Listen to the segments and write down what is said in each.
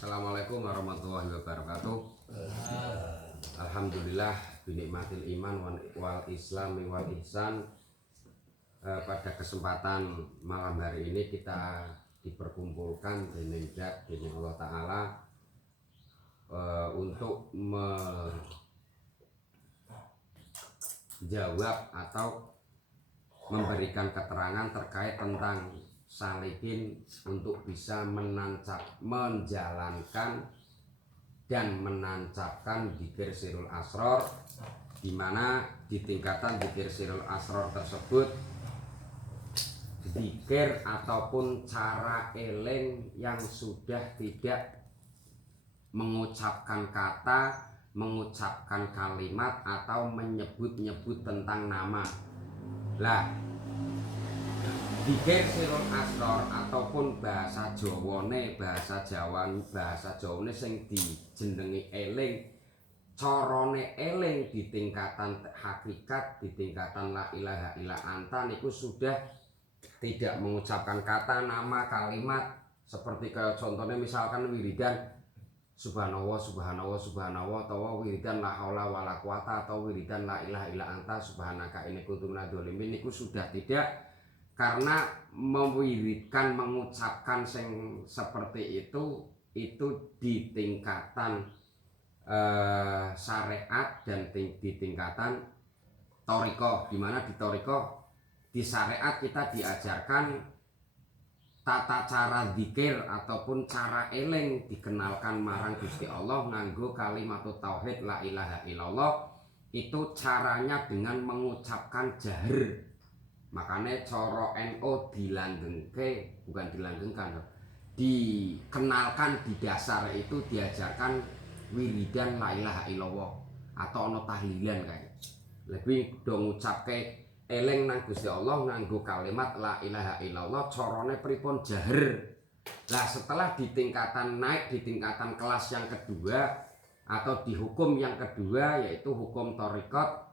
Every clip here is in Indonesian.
Assalamualaikum warahmatullahi wabarakatuh. Alhamdulillah binikmatil iman wal islami wal ihsan. Pada kesempatan malam hari ini kita diperkumpulkan dening Allah Ta'ala untuk menjawab atau memberikan keterangan terkait tentang salikin untuk bisa menjalankan dan menancapkan dzikir sirul asror, di mana di tingkatan dzikir sirul asror tersebut dzikir ataupun cara eling yang sudah tidak mengucapkan kata, mengucapkan kalimat atau menyebut-nyebut tentang nama. Lah, dzikir sirul asror ataupun bahasa Jawane sing dijenengi eling, carane eling di tingkatan hakikat, di tingkatan la ilaha illa anta niku sudah tidak mengucapkan kata, nama, kalimat, seperti kayak contohnya misalkan wiridan subhanallah subhanallah subhanallah, atau wiridan la haula wala quwata, atau wiridan la ilaha illa anta subhanaka inni kuntu minadz dzalimin, niku sudah tidak, karena mewiridkan mengucapkan sing seperti itu di tingkatan syariat dan di tingkatan thariqah, di mana di thariqah, di syariat kita diajarkan tata cara dzikir ataupun cara eling dikenalkan marang Gusti Allah nganggo kalimat tauhid la ilaha illallah. Itu caranya dengan mengucapkan jahar. Makanya coro NO dikenalkan di dasar itu diajarkan wiridan la ilaha illallah atau ono tahlilan kayak lebih dong ngucapke eling nang Gusti Allah nganggo kalimat la ilaha illallah, corone pripun jahar. Lah setelah di tingkatan naik, di tingkatan kelas yang kedua atau di hukum yang kedua, yaitu hukum thariqat,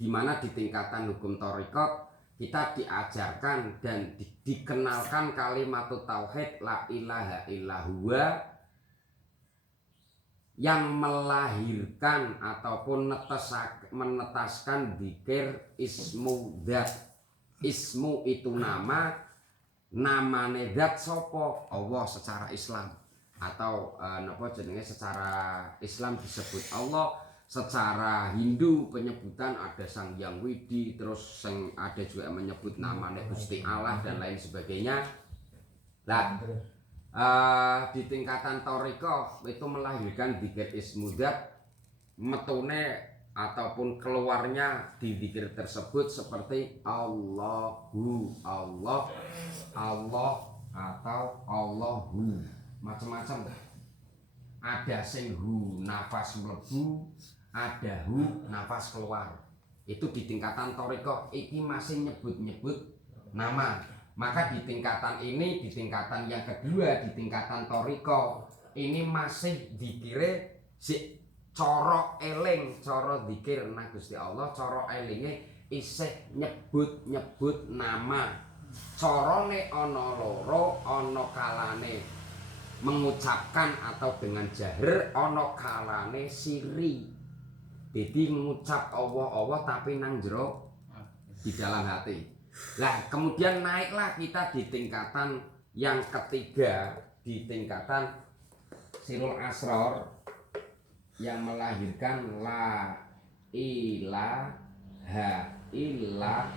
di mana di tingkatan hukum thariqat kita diajarkan dan dikenalkan kalimat tauhid la ilaha illallah yang melahirkan ataupun menetaskan dzikir ismu dzat. Ismu itu nama, namane dzat sapa? Allah secara Islam, atau secara Islam disebut Allah, secara Hindu penyebutan ada Sang Hyang Widi, terus ada juga menyebut namanya Gusti Allah dan lain sebagainya. Nah, di tingkatan thariqah itu melahirkan dzikir ismu dzat, metune ataupun keluarnya di dzikir tersebut seperti Allahu, Allah, Allah atau Allahu, macam-macam. Ada sing hu nafas mlebu, ada hu nafas keluar. Itu di tingkatan thariqah, iki masih nyebut-nyebut nama. Maka di tingkatan ini, di tingkatan yang kedua, di tingkatan thariqah ini masih dzikire si coro eling, coro dzikir nang Gusti Allah, coro elinge isih nyebut-nyebut nama. Corone ana loro, ana kalane mengucapkan atau dengan jahar, ana kalane siri. Jadi mengucap Allah tapi nang jero di dalam hati. Lah kemudian naiklah kita di tingkatan yang ketiga, di tingkatan sirul asror yang melahirkan la ilaha illa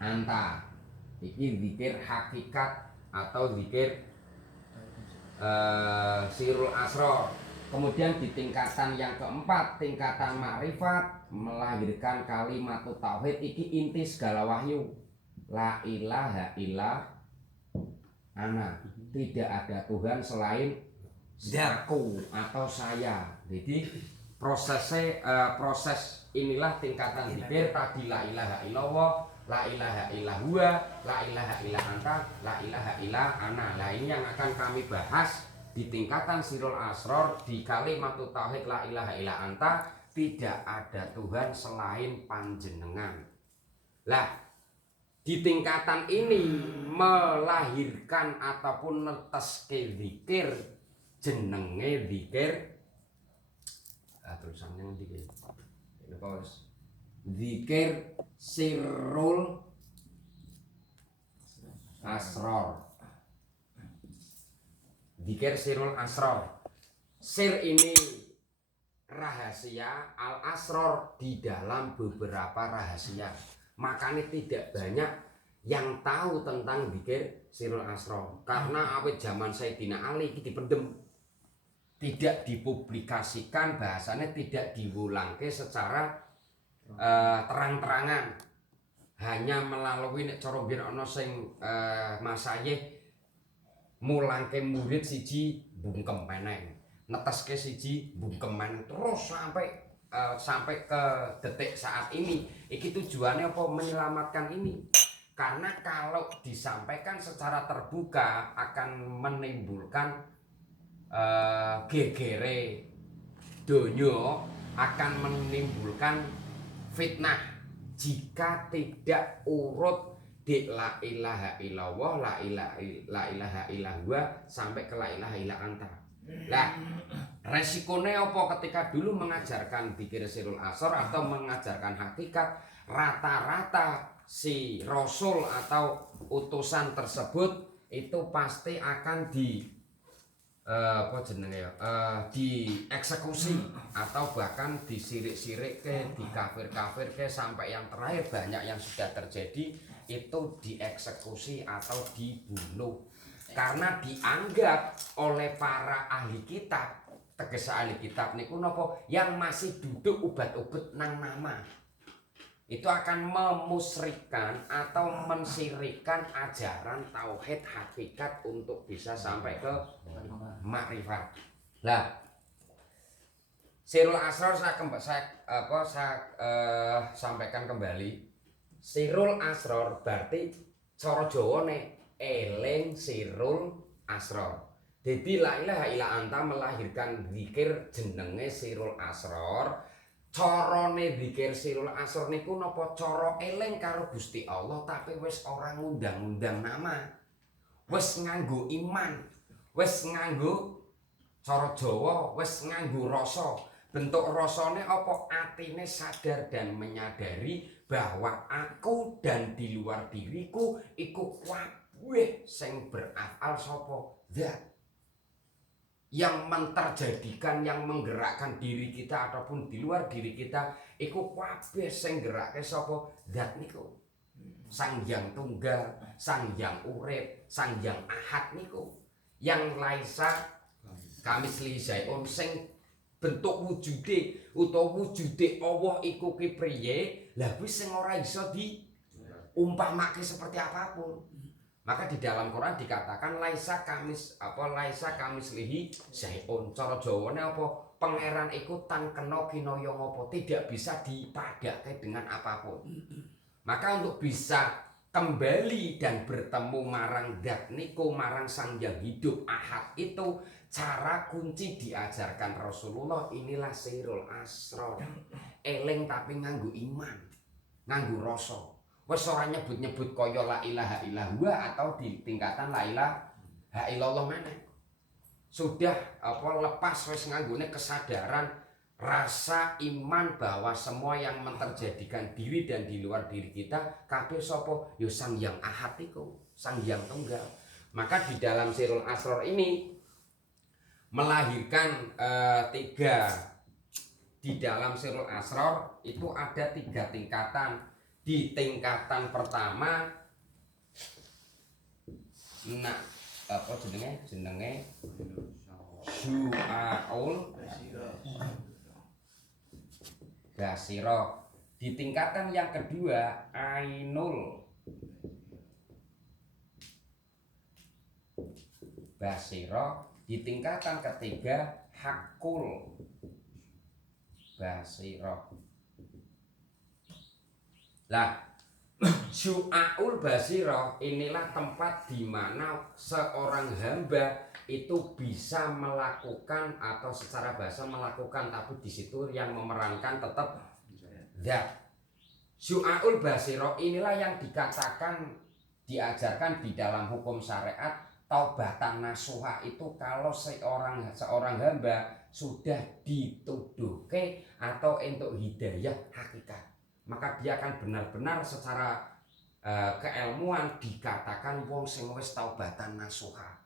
anta. Iki dzikir hakikat atau dzikir sirul asror. Kemudian di tingkatan yang keempat, tingkatan makrifat, melahirkan kalimat tauhid, iki inti segala wahyu. La ilaha illa ana, tidak ada Tuhan selain aku atau saya. Jadi proses inilah tingkatan dzikir tadi, la ilaha illallah, la ilaha illa huwa, la ilaha illa anta, la ilaha illa ana. Nah ini yang akan kami bahas di tingkatan sirul asror, di kalimat tauhid la ilaha illa anta, tidak ada Tuhan selain panjenengan. Lah di di tingkatan ini melahirkan ataupun neteske zikir jenenge zikir tulisannya ngendi iki zikir sirrul asrar. Zikir sirrul asrar. Sir ini rahasia, al asrar di dalam beberapa rahasia. Makanya tidak banyak yang tahu tentang zikir sirrul asrar. Karena awet zaman Sayyidina Ali iki dipendem. Tidak dipublikasikan, bahasanya tidak diwulangke secara terang-terangan. Hanya melalui nek cara biyen ana sing masayih mulangke murid siji bungkem meneng, neteske siji bungkem meneng terus sampai ke detik saat ini. Iki tujuannya apa? Menyelamatkan ini. Karena kalau disampaikan secara terbuka akan menimbulkan gegere donya, akan menimbulkan fitnah jika tidak urut di la ilaha illallah, la ilaha illallah sampai ke la ilaha illa anta. Lah, resikonya apa ketika dulu mengajarkan zikir sirrul asrar atau mengajarkan hakikat, rata-rata si rasul atau utusan tersebut itu pasti akan dieksekusi atau bahkan disirik-sirik ke, dikafir-kafir ke, sampai yang terakhir banyak yang sudah terjadi itu dieksekusi atau dibunuh karena dianggap oleh para ahli kitab, tegese ahli kitab niku napa yang masih duduk ubat-ubet nang nama itu akan memusyrikkan atau mensirikan ajaran tauhid hakikat untuk bisa sampai ke makrifat. Lah, sirrul asrar saya sampaikan kembali. Sirrul asrar berarti cara Jawane eling sirrul asrar. Jadi la ilaha illa anta melahirkan zikir jenenge sirrul asrar. Carane zikir sirrul asrar niku napa cara eling karo Gusti Allah tapi wis ora ngundang-undang nama. Wis nganggo iman, wis nganggo cara Jawa, wis nganggo rasa. Bentuk rasane apa? Atine sadar dan menyadari bahwa aku dan di luar diriku iku kabeh sing berafal sapa? Zat yang menterjadikan, yang menggerakkan diri kita ataupun di luar diri kita iku kabeh sing gerakke sapa? Zat niku. Sang Hyang Tunggal, Sang Hyang Urip, Sang Hyang Ahad niku. Yang laisa kamisli syai'un sing bentuk wujude utawa wujude Allah iku ki priye? Lah kuwi sing ora iso diumpamake seperti apapun. Maka di dalam Quran dikatakan laisa kamislihi syai'un. Cara Jawane apa? Pangeran iku tan kena kinaya apa? Tidak bisa dipadake dengan apapun. Maka untuk bisa kembali dan bertemu marang zat niku, marang Sang Hyang Hidup Ahad itu, cara kunci diajarkan Rasulullah inilah sirrul asrar. Eling tapi nganggo iman, nganggo rasa. Wis ora nyebut-nyebut kaya la ilaha illallah atau di tingkatan la ilaha illallah meneh. Sudah lepas wis nganggone kesadaran rasa iman bahwa semua yang menterjadikan diri dan di luar diri kita kabeh sapa? Ya Sang Hyang Ahad iku, Sang Hyang Tunggal. Maka di dalam sirrul asrar ini melahirkan di dalam sirrul asrar itu ada 3 tingkatan. Di tingkatan pertama jenenge Syu'aul Basirah. Di tingkatan yang kedua Ainul Basirah. Di tingkatan ketiga Hakul Basirah. Lah, Syu'aul Basirah inilah tempat di mana seorang hamba itu bisa melakukan atau secara bahasa melakukan, tapi di situ yang memerankan tetap zat. Syu'aul basiro inilah yang dikatakan diajarkan di dalam hukum syariat taubatan nasuha itu kalau seorang hamba sudah dituduhke atau untuk hidayah hakikat, maka dia akan benar-benar secara keilmuan dikatakan wong sing wis taubatan nasuha.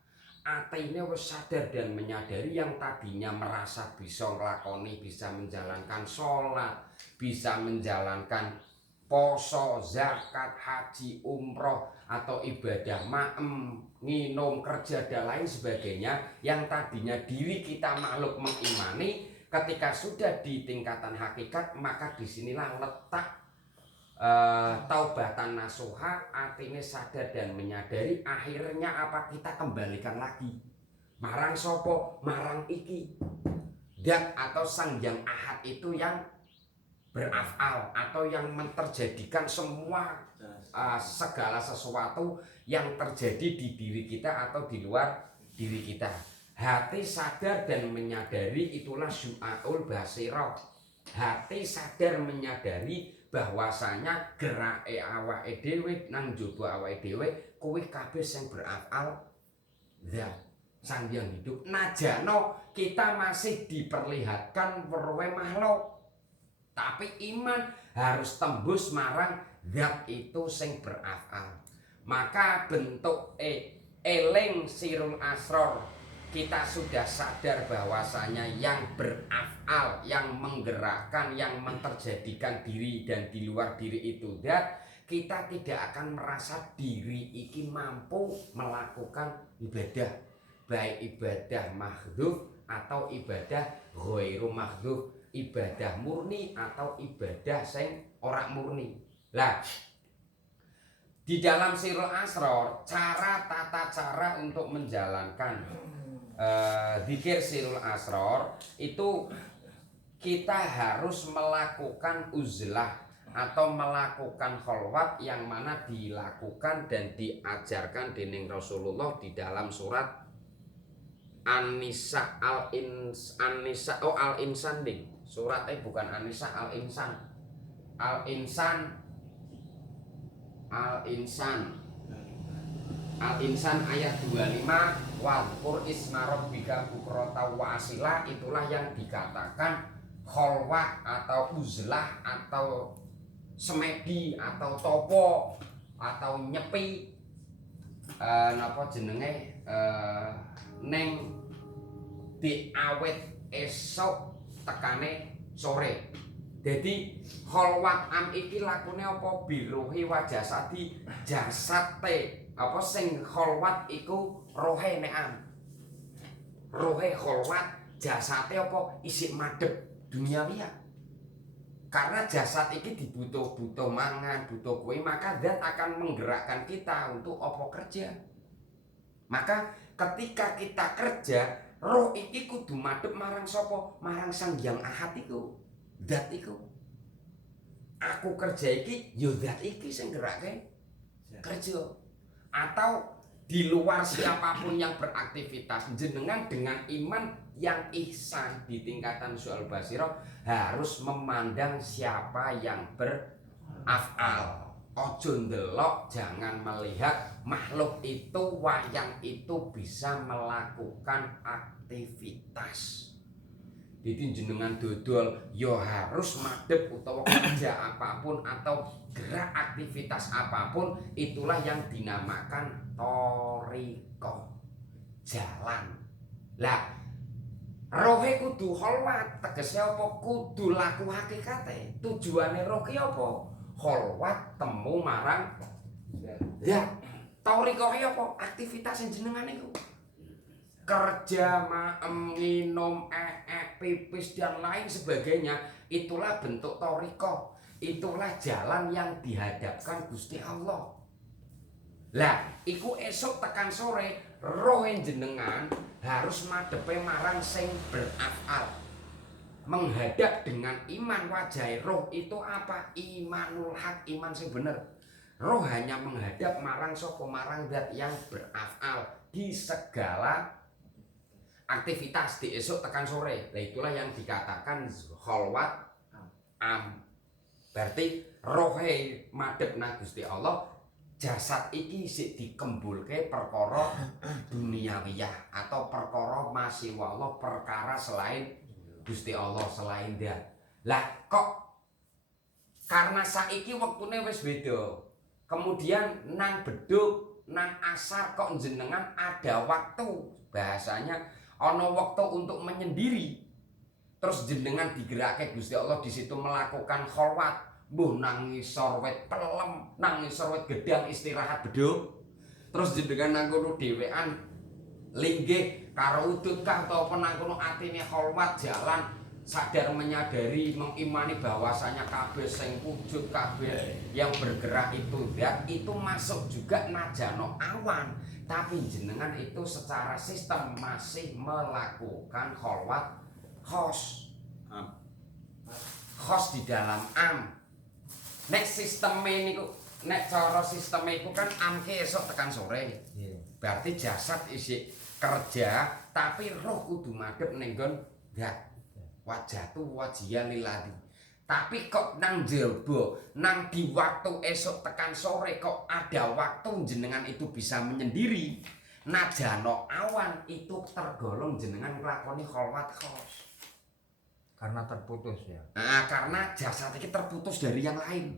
Atine wis sadar dan menyadari yang tadinya merasa bisa nglakoni, bisa menjalankan sholat, bisa menjalankan poso, zakat, haji, umroh, atau ibadah maem, nginum, kerja, dan lain sebagainya yang tadinya diri kita makhluk mengimani, ketika sudah di tingkatan hakikat, maka disinilah letak taubatan nasuha, artinya sadar dan menyadari. Akhirnya apa, kita kembalikan lagi marang sopo, marang iki dat atau sang yang ahad itu yang berafal atau yang menterjadikan semua segala sesuatu yang terjadi di diri kita atau di luar diri kita. Hati sadar dan menyadari itulah syu'aul basirah. Hati sadar menyadari bahwasanya gerake awake dhewe nang njaba awake dhewe kuwi kabeh sing berafal zat sang yang hidup. Najano kita masih diperlihatkan weruhe makhluk, tapi iman harus tembus marang zat itu sing berafal. Maka bentuk eling sirul asror, kita sudah sadar bahwasanya yang berafal, yang menggerakkan, yang menterjadikan diri dan di luar diri itu zat. Kita tidak akan merasa diri iki mampu melakukan ibadah, baik ibadah mahdhuf atau ibadah ghairu mahdhuf, ibadah murni atau ibadah sing ora murni. Lah, di dalam sirul asror, tata cara untuk menjalankan zikir sirul asror itu kita harus melakukan uzlah atau melakukan kholwat yang mana dilakukan dan diajarkan dening Rasulullah di dalam surat An-Nisa Al-Insan ding. Surat bukan An-Nisa, Al-Insan. Al-Insan ayat 25, wadhkur isma rabbika bukrata wa asila. Itulah yang dikatakan kholwat atau uzlah atau semedi atau topo atau nyepi napa jenenge neng diawet esok tekane sore. Jadi kholwat am iki lakune apa, biruhi wajasadi jasate apa sing kholwat iku rohe neam. Rohe kholwat, jasate apa isik madhep duniawi ya. Karena jasad ini dibutuh mangan, butuh kue, maka zat akan menggerakkan kita untuk apa kerja. Maka ketika kita kerja, roh iki kudu madhep marang sapa? Marang sang yang ahad iku. Zat iku. Aku kerja iki, yo zat iki sing gerakke kerja. Atau di luar siapapun yang beraktivitas, jenengan dengan iman yang ihsan di tingkatan syu'aul basirah harus memandang siapa yang berafal. Ojo ndelok, jangan melihat makhluk itu, wayang itu bisa melakukan aktivitas. Jadi jenengan dodol yo harus madhep utawa kerja apapun atau gerak aktivitas apapun, itulah yang dinamakan thariqah, jalan. Lah rohe kudu kholwat, tegese apa? Kudu laku hakikate. Tujuane roh ki apa? Kholwat temu marang ya. Thariqah apa? Aktivitas sing jenengan iku. Kerja, maem, nginum, pipis dan lain sebagainya, itulah bentuk thariqah. Itulah jalan yang dihadapkan Gusti Allah. Lah, iku esok tekan sore roh jenengan harus madhepe marang sing berafal. Menghadap dengan iman wajah roh itu apa? Imanul haq, iman sing bener. Roh hanya menghadap marang sapa? Marang zat yang berafal di segala aktivitas di esok tekan sore. Nah, itulah yang dikatakan kholwat am. Berarti rohe madhep nang Gusti Allah, jasad iki sik dikembulke perkara duniawiyah atau perkara masiwa Allah, perkara selain Gusti Allah, selain Dia. Lah kok karena saiki wektune wis beda. Kemudian nang beduk, nang asar kok jenengan ada waktu. Bahasanya ana waktu untuk menyendiri. Terus jenengan digerakake Gusti Allah di situ melakukan kholwat, mbuh nang ngisor wit pelem, nang ngisor wit gedang istirahat beduk. Terus jenengan nang kono dhewean linggih karo udut kah atau nang kono atine kholwat jalan sadar menyadari mengimani bahwasanya kabeh sing wujud kabeh yang bergerak itu zat itu masuk juga najano awan, tapi jenengan itu secara sistem masih melakukan kholwat khos di dalam am. Nek sistem ini nek cara sistem itu kan amke esok tekan sore. Berarti jasad isi kerja tapi roh kudu madhep ning nggon zat. Wajatu wajian liladi. Tapi kok nang jaba nang di waktu esok tekan sore kok ada waktu jenengan itu bisa menyendiri. Najano awan itu tergolong jenengan nglakoni kholwat khos. Karena terputus ya. Nah, karena jasad ini terputus dari yang lain.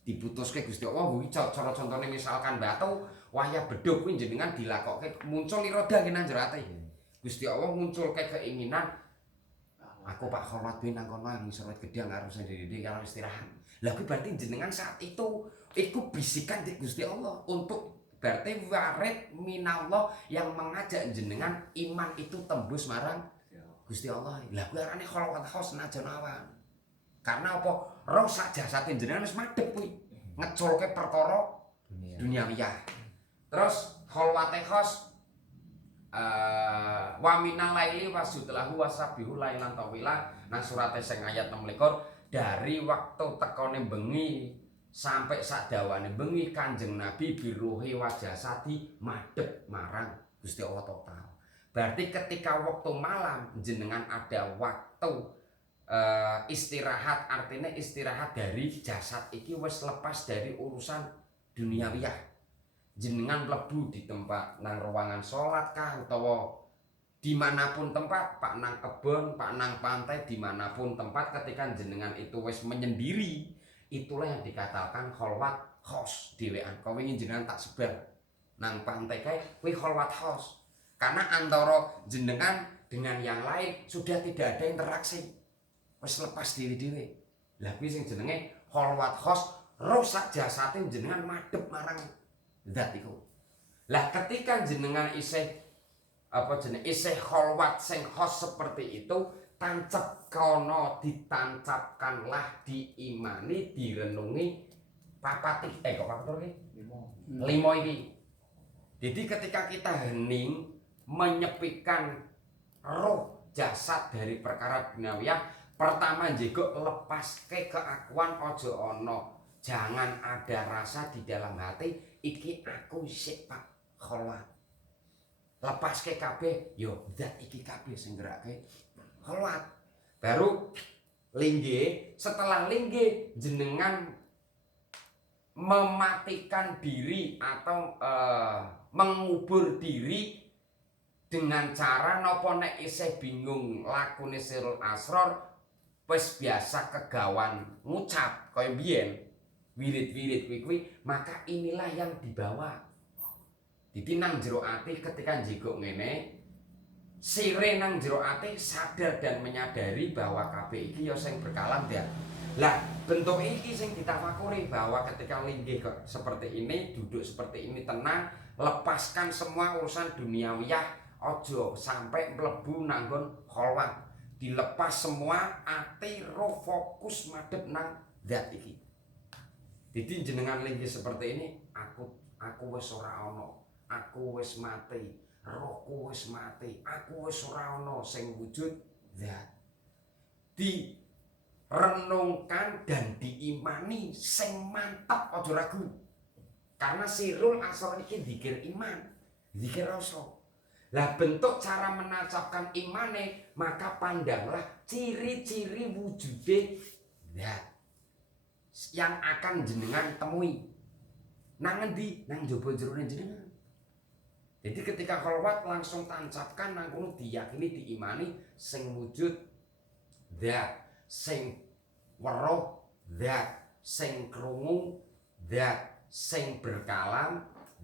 Diputuske Gusti Allah kuwi cara contone misalkan batu waya bedhug kuwi jenengan dilakokke muncul iroda nang jero ati. Gusti Allah munculke keinginan aku Pak Kholwat kuwi nang kono ngisor gedang karo sendiri karo istirahat. Lah kuwi berarti jenengan saat itu iku bisikan di Gusti Allah untuk berarti warid minallah yang mengajak jenengan iman itu tembus marang Gusti Allah. Lah kuwi arane kholwat khos najan awan. Karena apa? Roh sak jasate jenengan wis madhep kuwi. Ngeculke perkara duniawiyah. Terus kholwate khos wa minal laili wasudlahu wasabihu lailan tawila nang surate sing ayat 16 dari waktu tekone bengi sampai sadawane bengi Kanjeng Nabi biruhi wajasadi madhep marang Gusti Allah total. Berarti ketika waktu malam jenengan ada waktu istirahat, artinya istirahat dari jasad iki wis lepas dari urusan duniawiyah. Jenengan mlebu di tempat nang ruangan sholat kah utawa dimanapun tempat, pak nang kebon, pak nang pantai, dimanapun tempat ketika jenengan itu wis menyendiri, itulah yang dikatakan kholwat khos dhewean. Kowe ingin jenengan tak sebar nang pantai kae kuwi kholwat khos. Karena antara jenengan dengan yang lain sudah tidak ada interaksi. Wis lepas diri-diri. Lah kuwi sing jenenge kholwat khos, rusak jasate jenengan madhep marang zat iku. Lah ketika jenengan isih isih kholwat sing khos seperti itu, tancap kono ditancapkanlah diimani direnungi papat kok papat iki? 5 iki. Jadi ketika kita hening menyepikan roh jasad dari perkara duniawiyah, pertama njegok lepaske keakuan ojo ono, jangan ada rasa di dalam hati iki aku sik Pak kholwat. Lepaske kabeh yo zat iki kabeh sing gerake kholwat. Baru linggih, setelah linggih jenengan mematikan diri atau mengubur diri dengan cara nopo nek isih bingung lakune sirul asror wis biasa kegawan ngucap kaya biyen wirid-wirid kuwi maka inilah yang dibawa. Jadi nang jero ati ketika njegok ngene sire nang jero ati sadar dan menyadari bahwa kabeh iki ya sing berkalam ya. Lah bentuk iki sing ditafakuri bahwa ketika linggih seperti ini, duduk seperti ini tenang, lepaskan semua urusan duniawiyah. Ojo sampai mlebu nanggon kholwat, dilepas semua ati roh fokus madhep nang zat iki. Jadi jenengan linggih seperti ini, aku wis ora ana, aku wis mati, rohku wis mati, aku wis ora ana sing wujud zat. Direnungkan dan diimani sing mantep ojo ragu. Karena sirul asor iki zikir iman, zikir rasa. Lah bentuk cara menancapkan imane maka pandanglah ciri-ciri wujude zat. yang akan jenengan temui. Nang ngendi? Nang jaba jerone jenengan. Jadi ketika kholwat langsung tancapkan nang kono diyakini diimani sing wujud zat, sing weruh zat, sing krungu zat, sing berkalam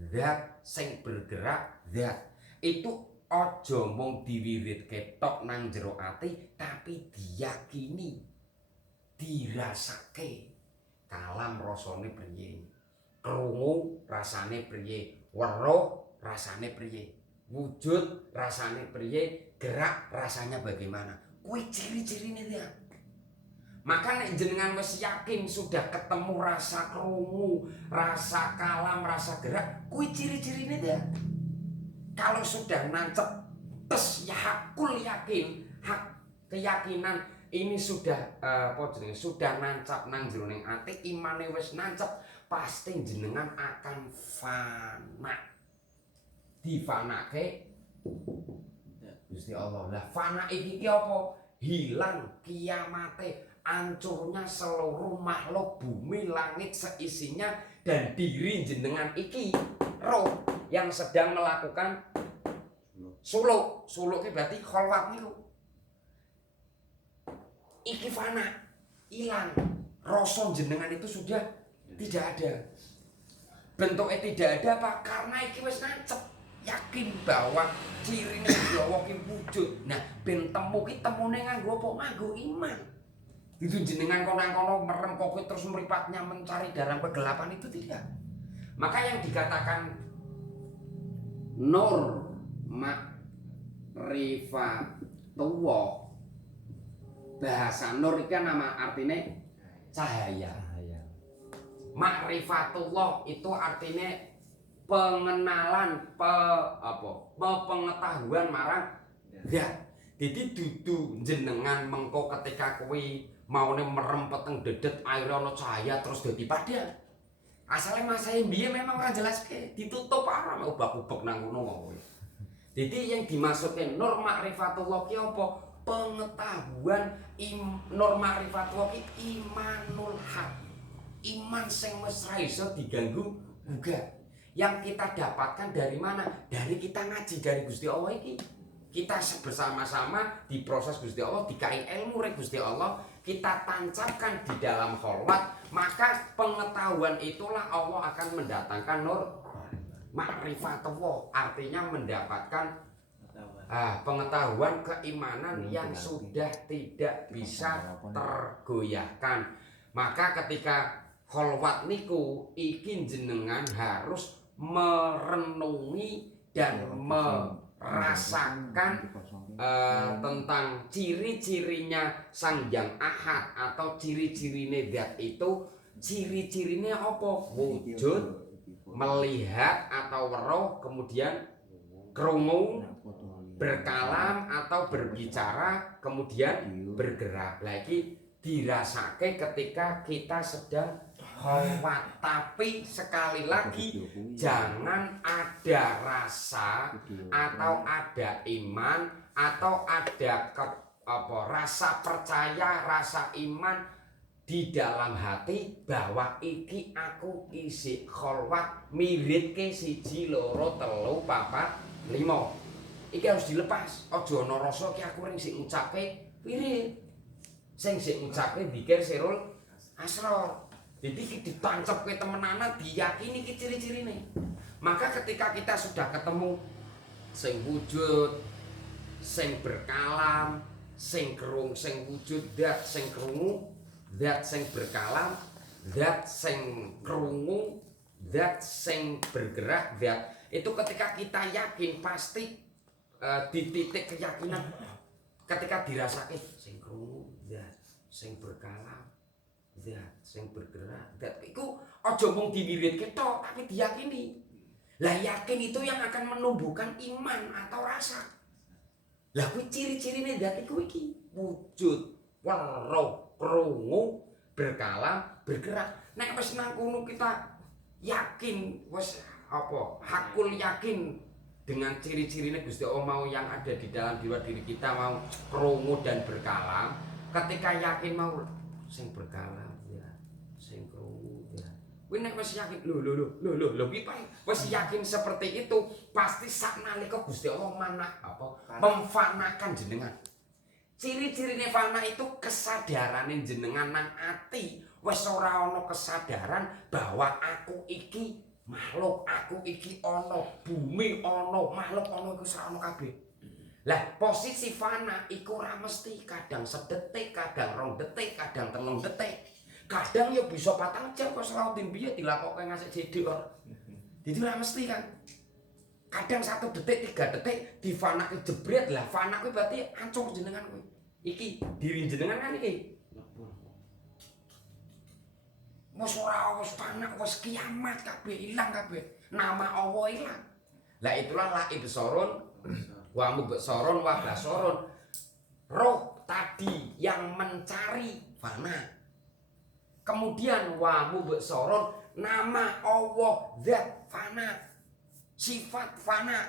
zat, sing bergerak zat. Itu aja mung diwiwitke tok nang jero ati tapi diyakini, dirasake. Kalam rasane priye? Krungu rasane priye? Weruh rasane priye? Wujud rasane priye? Gerak rasanya bagaimana? Kuwi ciri-cirine dia. Maka nek jenengan wis yakin sudah ketemu rasa krungu, rasa kalam, rasa gerak, kuwi ciri-cirine dia. Kalau sudah nancep tes ya hakul yakin, hak keyakinan ini sudah sudah nancap nang jroning ati, imane wis nancep, pasti jenengan akan fana. Difanake Gusti Allah. Lah fana iki apa? Hilang kiamate, hancurnya seluruh makhluk bumi langit seisinya dan diri jenengan iki roh yang sedang melakukan suluk. Suluk itu berarti kholwat niku. Iki fana, hilang. Rasa jenengan itu sudah tidak ada. Bentuknya tidak ada apa? Karena iki wis nancep. Yakin bahwa cirine Allah ki wujud. Nah, ben temu ki temune nganggo apa? Nganggo iman. Itu jenengan kono-kono merem kopi terus meripatnya mencari dalam kegelapan itu tidak. Maka yang dikatakan nur ma'rifatullah, bahasa nur itu nama artinya cahaya. Ma'rifatullah itu artinya pengenalan, pengetahuan marang zat. Jadi dudu jenengan mengko ketika kuwi maune merem peteng dedet air ana cahaya terus dadi padhang. Asale masahe mbiyen memang ora jelas ke, ditutup ora ubak-ubek nang ngono wae. Jadi yang dimaksudkan nur ma'rifatullah ki apa? Pengetahuan nur ma'rifatullah ki imanul haq. Iman sing wis ra iso diganggu gugat. Yang kita dapatkan dari mana? Dari kita ngaji dari Gusti Allah iki. Kita bersama-sama di proses Gusti Allah, dikai ilmu rek Gusti Allah, kita tancapkan di dalam kholwat, maka pengetahuan itulah Allah akan mendatangkan nur ma'rifatullah, artinya mendapatkan pengetahuan keimanan yang sudah tidak bisa tergoyahkan. Maka ketika kholwat niku iki jenengan harus merenungi dan merasakan tentang ciri-cirinya Sang Hyang Ahad atau ciri-cirine zat itu. Ciri-cirine apa? Wujud, melihat atau weruh, kemudian krungu, berkalam atau berbicara, kemudian bergerak. Lagi dirasake ketika kita sedang kholwat. Tapi sekali lagi jangan ada rasa atau ada iman atau ada rasa percaya, rasa iman di dalam hati bahwa iki aku isi kholwat miritke 1 2 3 4 5. Iki harus dilepas. Aja ana rasa ki aku ring sik ngucapke wirid. Sing sik ngucapke dzikir sirul asrar. Jadi ditancap ke temenana, diyakini ki ciri-cirine. Maka ketika kita sudah ketemu sing wujud, sing berkalam, sing kerung, sing wujud, zat sing krungu, zat sing berkalam, zat sing krungu, zat sing bergerak, zat itu ketika kita yakin pasti di titik keyakinan ketika dirasakan sing krungu, zat sing berkalam, zat sing bergerak, zat iku aja mung diwiwitke tok tapi diyakini. Lah yakin itu yang akan menumbuhkan iman atau rasa. Lah kuwi ciri-cirine zat iku iki, wujud, weruh, krungu, berkalam, bergerak. Nek wis nang kono kita yakin wis hakul yakin dengan ciri-cirine Gusti Allah mau yang ada di dalam jiwa diri kita mau krungu dan berkalam. Ketika yakin mau sing berkalam ya, sing Kuwi nek wis yakin lho kuwi wis yakin seperti itu pasti saknalika Gusti Allah memfanakan jenengan. Ciri-cirine fana itu kesadarane jenengan nang ati wis ora ana kesadaran bahwa aku iki makhluk, aku iki ana, bumi ana, makhluk ana iku ora ana kabeh. Lah posisi fana iku ora mesti kadang sedetik, kadang 2 detik, kadang 3 detik. Kadang ya bisa 4 jam kok selawat piye dilakokke ngasih jedhek kok. Jadi ora mesti kan. Kadang 1 detik, 3 detik difanake jebret lah. Fana kuwi berarti ancur jenengan kuwi. Iki diri jenengan kan iki. Wis ora wis fana wis kiamat kabeh ilang kabeh. Nama Allah ilang. Lah itulah la ibsorun wa mubsorun wa basorun. Roh tadi yang mencari fana. Kemudian wa mubsorun nama Allah zat fana. Sifat fana.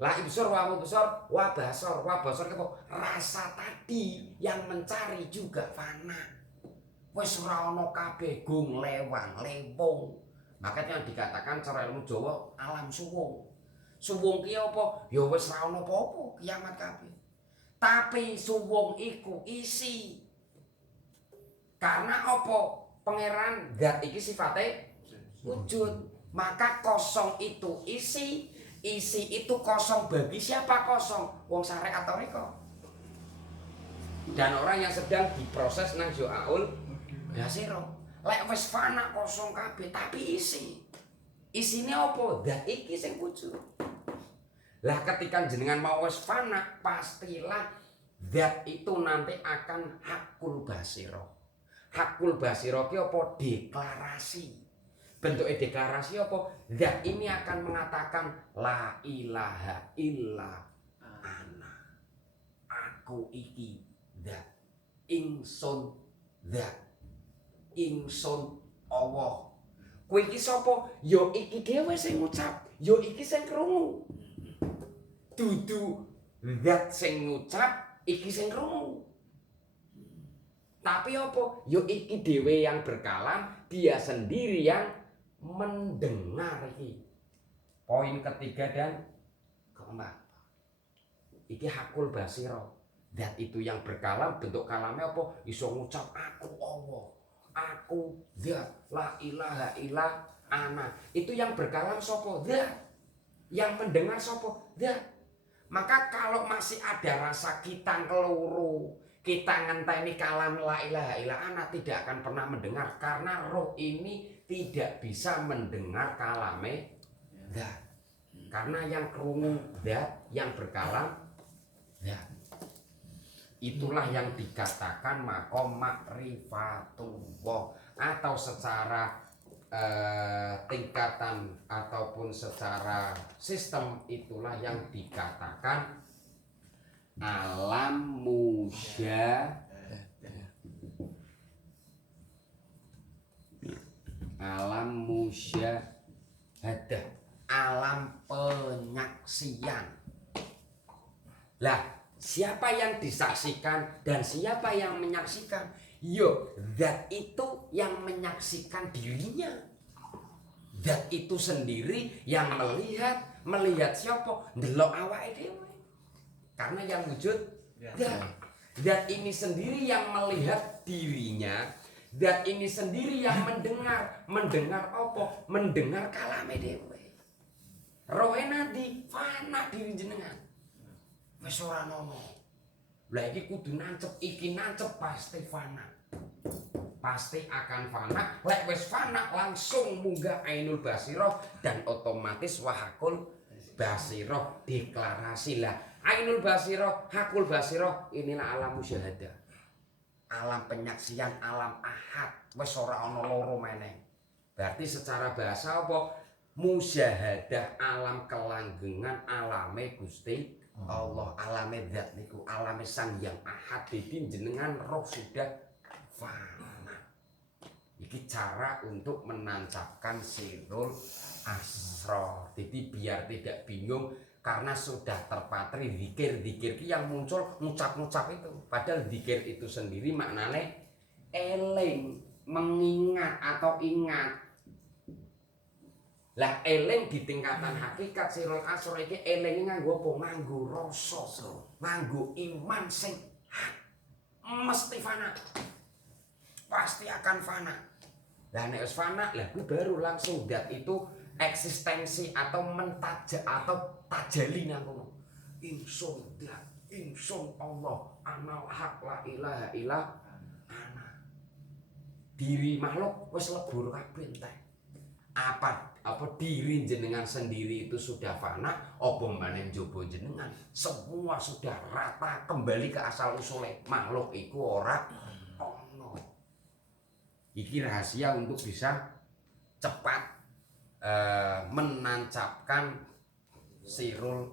La ibsor wa mubsor wa basor. Wa basor apa? Rasa tadi yang mencari juga fana. Wis ora ana kabeh gung lewang lempung. Makanya dikatakan cara ilmu Jawa alam suwung. Suwung ki apa? Ya wis ora ana apa-apa kiamat kabeh. Tapi suwung iku isi. Karena apa? Pangeran zat iki sifate wujud. Maka kosong itu isi. Isi itu kosong bagi siapa kosong? Wong sarek atau reka. Dan orang yang sedang diproses nang Jo'aul Basiro. Lek wis fana kosong kabeh tapi isi. Isine apa? Zat iki sing wujud. Lah ketika jenengan mau wis fana, pastilah zat itu nanti akan hakul basiro. Hakul basiro ki apa? Deklarasi. Bentuknya deklarasi apa? Zat ini akan mengatakan la ilaha illa ana. Aku iki zat. Ingsun zat. Ingsun Allah. Kowe iki sapa? Ya iki dhewe sing ngucap, ya iki sing krungu. Dudu zat sing ngucap, iki sing krungu. Tapi apa? Ya iki dhewe yang berkalam, dia sendiri yang mendengar iki. Poin ketiga dan keempat. Iki hakul basiro. Zat itu yang berkalam, bentuk kalamnya apa? Iso ngucap aku Allah. Aku zat la ilaha illa ana. Itu yang berkalam sapa? Zat. Yang mendengar sapa? Zat. Maka kalau masih ada rasa kita keluru, kita ngenteni kalam la ilaha illa ana, tidak akan pernah mendengar karena roh ini tidak bisa mendengar kalame zat. Karena yang krungu zat, yang berkalam zat. Itulah yang dikatakan makom ma'rifatullah atau secara tingkatan ataupun secara sistem itulah yang dikatakan alam musyahadah, alam penyaksian. Lah, siapa yang disaksikan dan siapa yang menyaksikan? Yo, zat itu yang menyaksikan dirinya. Zat itu sendiri yang melihat siapa? Ndelok awake dhewe. Karena yang wujud zat. Zat ini sendiri yang melihat dirinya. Zat ini sendiri yang mendengar. Mendengar apa? Mendengar kalame dhewe. Rohe nadi fana diri jenengan. Wis ora nono. Lah iki kudu nancep, iki nancep pasti fana. Pasti akan fana. Lek wis fana langsung munggah ainul basirah dan otomatis wahakul basirah deklarasi lah. Ainul basirah, hakul basirah inilah alam musyahadah. Alam penyaksian, alam ahad. Wis ora ana loro meneh. Berarti secara bahasa apa? Musyahadah alam kelanggengan alame Gusti Allah, alame zat niku, alame sang yang ahad. Jadi jenengan roh sudah fana. Iki cara untuk menancapkan sirul asrar. Jadi biar tidak bingung karena sudah terpatri zikir-zikir yang muncul ngucap-ngucap itu. Padahal zikir itu sendiri maknanya eling. mengingat atau ingat. Lah eling di tingkatan hakikat sirul asrar iki eling nganggo apa? Nganggo rasa, nganggo iman sing mesti fana. Pasti akan fana. Lah nek wis fana, lah kuwi baru langsung dat itu eksistensi atau tajali nang kono. Ingsun dat, ingsun Allah, anal haq la ilaha illa ana. Diri makhluk wis lebur kabeh entek. Apa diri jenengan sendiri itu sudah fana, apa maneh njaba jenengan semua sudah rata kembali ke asal usule. Makhluk iku ora ono. Iki rahasia untuk bisa cepat menancapkan sirul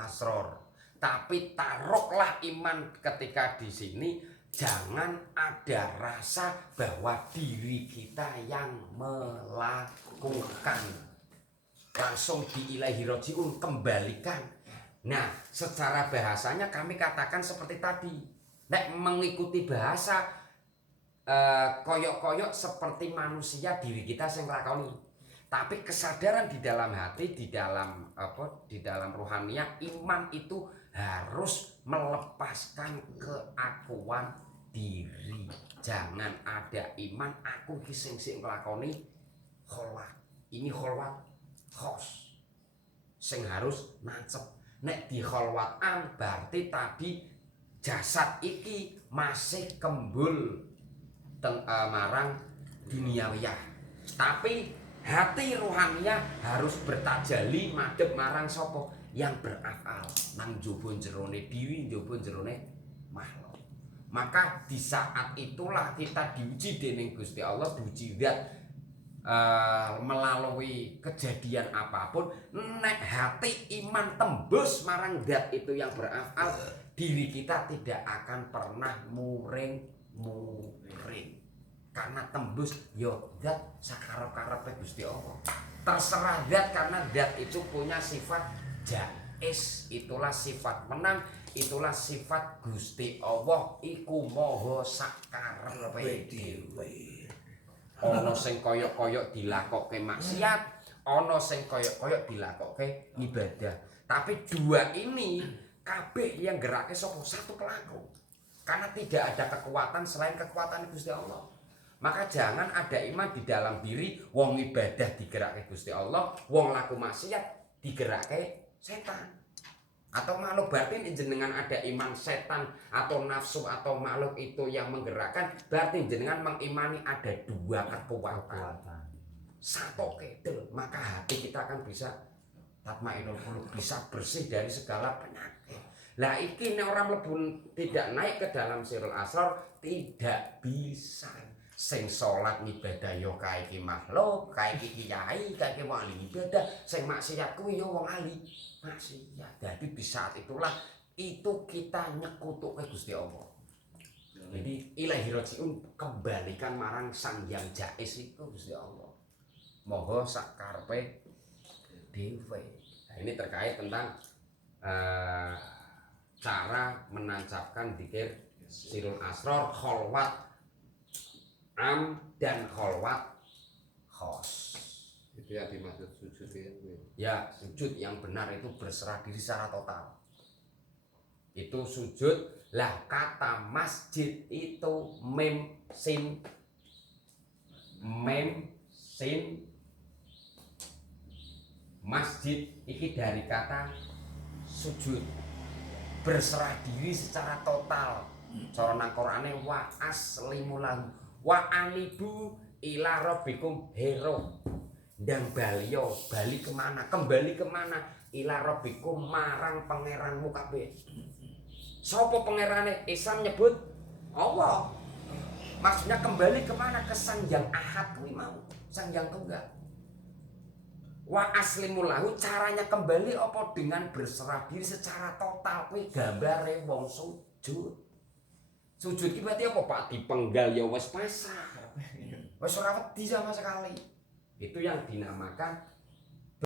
asror. Tapi taruhlah iman ketika di sini, jangan ada rasa bahwa diri kita yang melakukan. Langsung di ilahi rojiun, kembalikan. Nah, secara bahasanya kami katakan seperti tadi. Nek mengikuti bahasa koyok-koyok seperti manusia diri kita yang nglakoni. Tapi kesadaran di dalam hati, di dalam rohaniah, iman itu harus melepaskan keakuan diri. Jangan ada iman aku ki sing nglakoni kholwat. Ini kholwat khos. Sing harus nancep. Nek di kholwatan berarti tadi jasad iki masih kembul marang duniawiyah. Tapi hati rohaniah harus bertajali madhep marang sapa? Yang berafal nang njaba jerone diri, njaba jerone makhluk. Maka di saat itulah kita diuji dening Gusti Allah, diuji zat melalui kejadian apapun. Nek hati iman tembus marang zat itu yang berafal, diri kita tidak akan pernah muring karena tembus yo zat sakarep-karepe Gusti Allah. Terserah zat, karena zat itu punya sifat jais, itulah sifat menang, itulah sifat Gusti Allah iku maha sakarepe dhewe. Ana sing koyok-koyok dilakokke maksiat, ana sing koyok-koyok dilakokke ibadah. Tapi dua ini kabeh yang gerakke sapa? Satu pelaku. Karena tidak ada kekuatan selain kekuatan Gusti Allah. Maka jangan ada iman di dalam diri, wong ibadah digerakke Gusti Allah, wong laku maksiat digerakke setan. Atau makhluk batin jenengan ada iman setan atau nafsu atau makhluk itu yang menggerakkan, berarti jenengan mengimani ada dua kekuatan. Satu kedel, maka hati kita akan bisa tatmainul qulub, bisa bersih dari segala penyakit. Lah iki nek ora mlebu tidak naik ke dalam sirul asrar tidak bisa. Sing salat ngibadah yo kae iki makhluk, kae iki kiai, kae iki wali ibadah, sing maksiat kuwi yo wong ahli maksiat. Jadi di saat itulah itu kita nyekutuke Gusti Allah. Jadi ilahi rojiun, kembalikan marang Sang Yang Jais itu Gusti Allah. Moho sakarepe dhewe. Nah, ini terkait tentang cara menancapkan dzikir sirul asrar, kholwat am dan kholwat khos. Itu yang dimaksud sujud ya. Ya, sujud yang benar itu berserah diri secara total. Itu sujud. Lah kata masjid itu mem sin masjid iki dari kata sujud, berserah diri secara total. Cara nang Qur'ane wa aslimu lahu wa anibu ila rabbikum hero. Dan baliyo, bali kemana? Kembali kemana? Ila rabbikum, marang pangeranmu kabeh. Sopo pangerane? Islam nyebut Allah. Maksudnya kembali kemana? Ke Sang Yang Ahad kuwi mau, Sang Yang Tunggal. Wa aslimu lahu, caranya kembali apa? Dengan berserah diri secara total. Kuwi gambare wong sujud. Sujud ki berarti apa, Pak? Dipenggal ya wis pasrah. Wis ora wedi sama sekali. Itu yang dinamakan